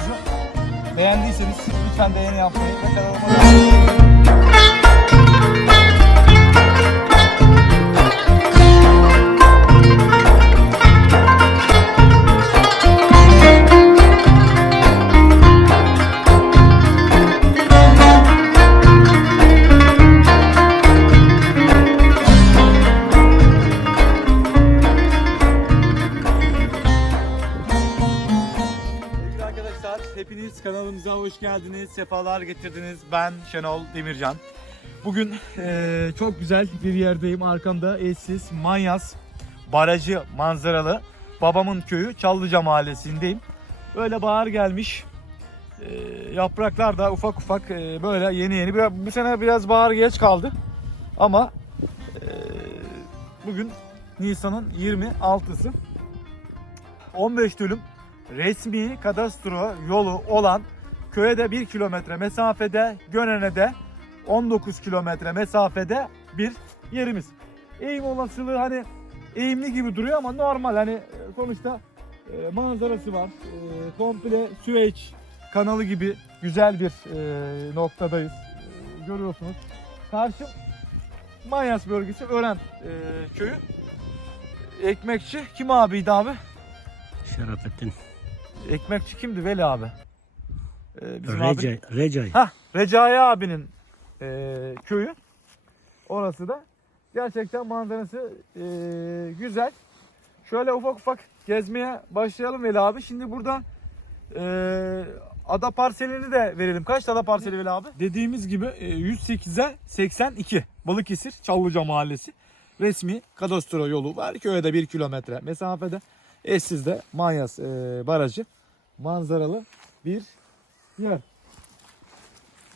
videomuzu beğendiyseniz lütfen beğeni yapmayı ve kanalıma da geldiniz, sefalar getirdiniz. Ben Şenol Demircan. Bugün eee, çok güzel bir yerdeyim. Arkamda eşsiz Manyas barajı manzaralı babamın köyü Çallıca mahallesindeyim. Böyle bahar gelmiş. Eee, yapraklar da ufak ufak eee, böyle yeni yeni. Bu sene biraz bahar geç kaldı. Ama eee, bugün Nisan'ın 26'sı. 15 dönüm resmi kadastro yolu olan köye de 1 kilometre mesafede, Gönen'e de 19 kilometre mesafede bir yerimiz. Eğim olasılığı hani eğimli gibi duruyor ama normal hani e, sonuçta e, manzarası var. E, komple Süveyş kanalı gibi güzel bir e, noktadayız. E, görüyorsunuz. Karşı Manyas bölgesi Ören e, köyü. Ekmekçi kim abiydi abi? Şerafettin. Ekmekçi kimdi Veli abi? Ee, bizim. Recai. Recai. Hah, Recai abinin e, köyü. Orası da. Gerçekten manzarası e, güzel. Şöyle ufak ufak gezmeye başlayalım Veli abi. Şimdi burada e, ada parselini de verelim. Kaç ada parseli Veli abi? Dediğimiz gibi e, 108'e 82 Balıkesir Çallıca Mahallesi. Resmi kadastro yolu var. Köye de 1 kilometre mesafede. Eşsiz'de Manyas e, Barajı manzaralı bir yer.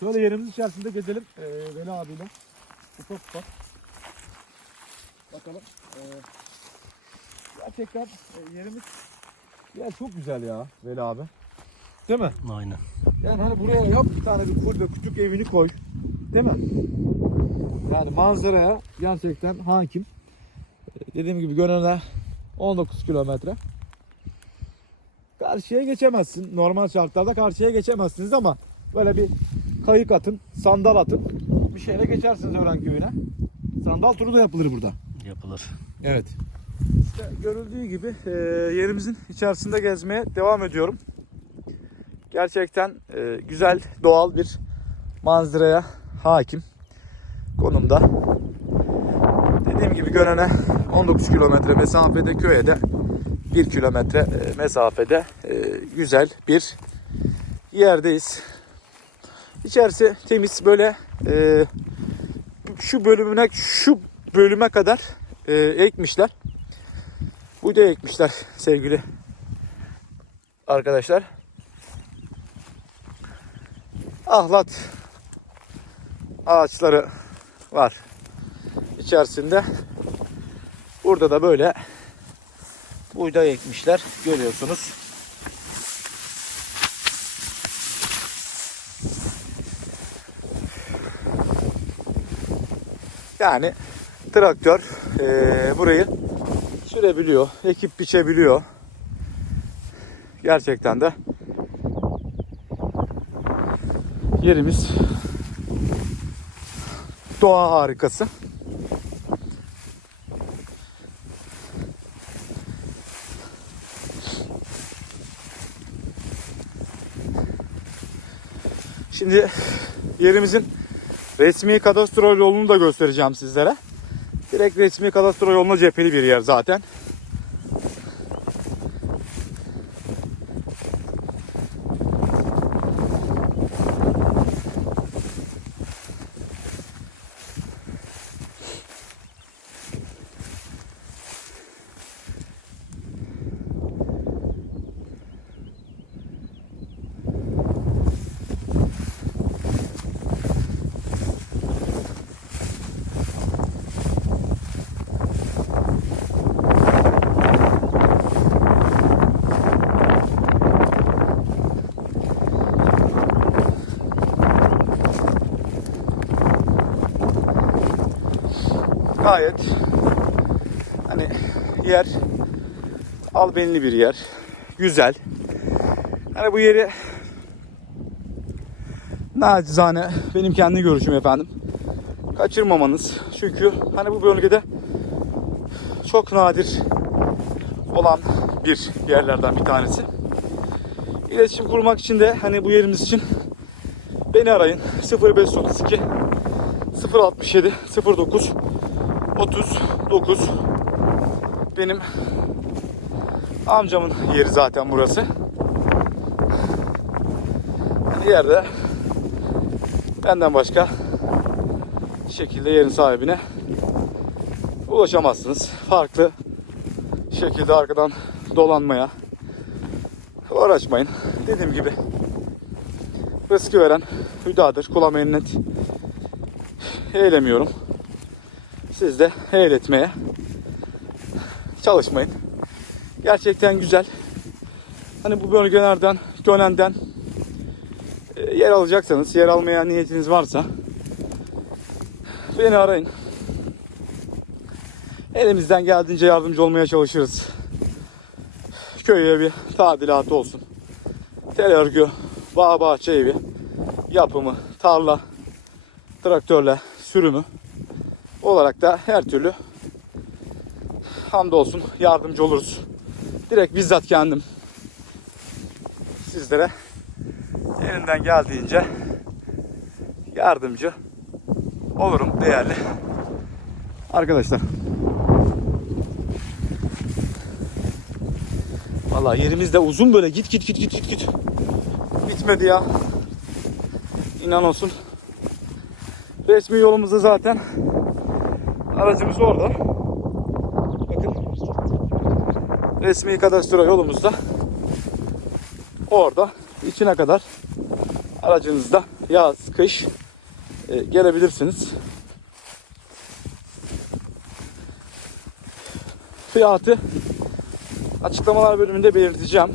Şöyle yerimiz içerisinde gezelim e, Veli abiyle. Ufak ufak. Bakalım. E, gerçekten e, yerimiz yer çok güzel ya Veli abi. Değil mi? Aynen. Yani hani buraya yap bir tane bir kulübe küçük evini koy. Değil mi? Yani manzaraya gerçekten hakim. Ee, Dediğim gibi Gönen'e 19 kilometre. Karşıya geçemezsin. Normal şartlarda karşıya geçemezsiniz ama böyle bir kayık atın, sandal atın. Bir şeyle geçersiniz Ören köyüne. Sandal turu da yapılır burada. Yapılır. Evet. İşte görüldüğü gibi e, yerimizin içerisinde gezmeye devam ediyorum. Gerçekten e, güzel doğal bir manzaraya hakim konumda. Dediğim gibi Gönen'e 19 kilometre mesafede köye de 1 kilometre e, mesafede e, güzel bir yerdeyiz. İçerisi temiz böyle e, şu bölümüne şu bölüme kadar ekmişler. Buğday ekmişler sevgili arkadaşlar. Ahlat ağaçları var içerisinde. Burada da böyle buğday ekmişler görüyorsunuz. Yani traktör eee, burayı sürebiliyor, ekip biçebiliyor. Gerçekten de yerimiz doğa harikası. Şimdi yerimizin resmi kadastro yolunu da göstereceğim sizlere. Direkt resmi kadastro yoluna cepheli bir yer zaten. Gayet hani yer albenili bir yer. Güzel. Hani bu yeri nacizane benim kendi görüşüm efendim. Kaçırmamanız. Çünkü hani bu bölgede çok nadir olan bir yerlerden bir tanesi. İletişim kurmak için de hani bu yerimiz için beni arayın. 0532 067 09 39 benim amcamın yeri zaten burası. Hani yerde benden başka şekilde yerin sahibine ulaşamazsınız. Farklı şekilde arkadan dolanmaya uğraşmayın. Dediğim gibi rızkı veren hüdadır. Kula minnet eylemiyorum. Siz de eyletmeye çalışmayın. Gerçekten güzel. Hani bu bölgelerden, Gönen'den e, yer alacaksanız, yer almaya niyetiniz varsa beni arayın. Elimizden geldiğince yardımcı olmaya çalışırız. Köye bir tadilatı olsun. Tel örgü, bağ bahçe evi, yapımı, tarla, traktörle sürümü olarak da her türlü hamdolsun yardımcı oluruz. Direkt bizzat kendim sizlere elimden geldiğince yardımcı olurum değerli arkadaşlar. Vallahi yerimiz de uzun böyle git git git git git git. Bitmedi ya. İnan olsun. Resmi yolumuzda zaten aracımız orada. Bakın. Resmi kadastro yolumuzda. Orada içine kadar aracınızda yaz, kış e, gelebilirsiniz. Fiyatı açıklamalar bölümünde belirteceğim.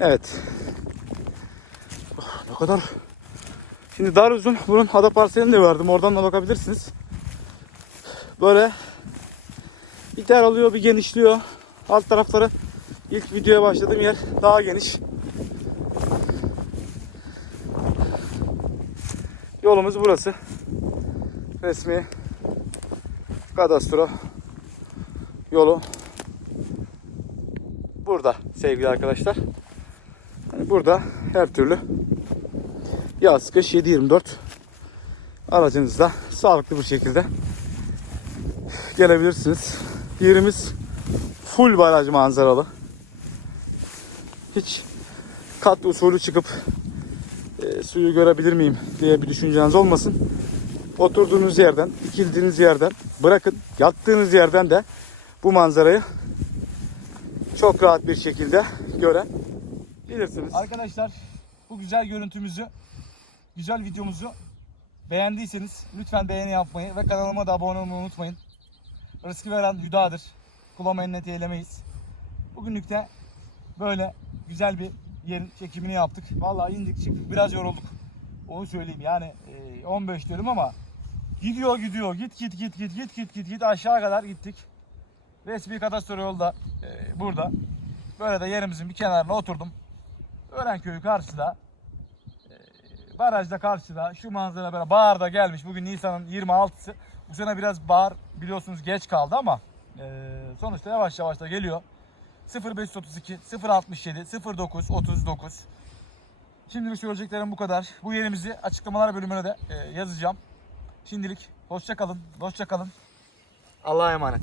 Evet. Oh, ne kadar. Şimdi dar uzun. Bunun ada parselini de verdim. Oradan da bakabilirsiniz. Böyle bir dar alıyor, bir genişliyor. Alt tarafları ilk videoya başladığım yer daha geniş. Yolumuz burası. Resmi kadastro yolu burada sevgili arkadaşlar. Burada her türlü yaz kış 7-24 aracınızla sağlıklı bir şekilde gelebilirsiniz. Yerimiz full baraj manzaralı. Hiç kat usulü çıkıp e, suyu görebilir miyim diye bir düşünceniz olmasın. Oturduğunuz yerden, dikildiğiniz yerden, bırakın yattığınız yerden de bu manzarayı çok rahat bir şekilde görebilirsiniz. Arkadaşlar bu güzel görüntümüzü, güzel videomuzu beğendiyseniz lütfen beğeni yapmayı ve kanalıma da abone olmayı unutmayın. Rızkı veren hüdadır. Kula minnet eylemeyiz. Bugünlük de böyle güzel bir yerin çekimini yaptık. Vallahi indik çıktık biraz yorulduk. Onu söyleyeyim yani e, 15 diyorum ama gidiyor gidiyor git git git git git git git git aşağı kadar gittik. Resmi kadastro yolda e, burada. Böyle de yerimizin bir kenarına oturdum. Örenköy'ü karşıda. e, barajda karşıda. Şu manzara böyle bahar gelmiş. Bugün Nisan'ın 26'sı. Bu sene biraz bahar biliyorsunuz geç kaldı ama e, sonuçta yavaş yavaş da geliyor. 0532 067 09 39 Şimdilik söyleyeceklerim bu kadar. Bu yerimizi açıklamalar bölümüne de e, yazacağım. Şimdilik hoşça kalın. Hoşça kalın. Allah'a emanet.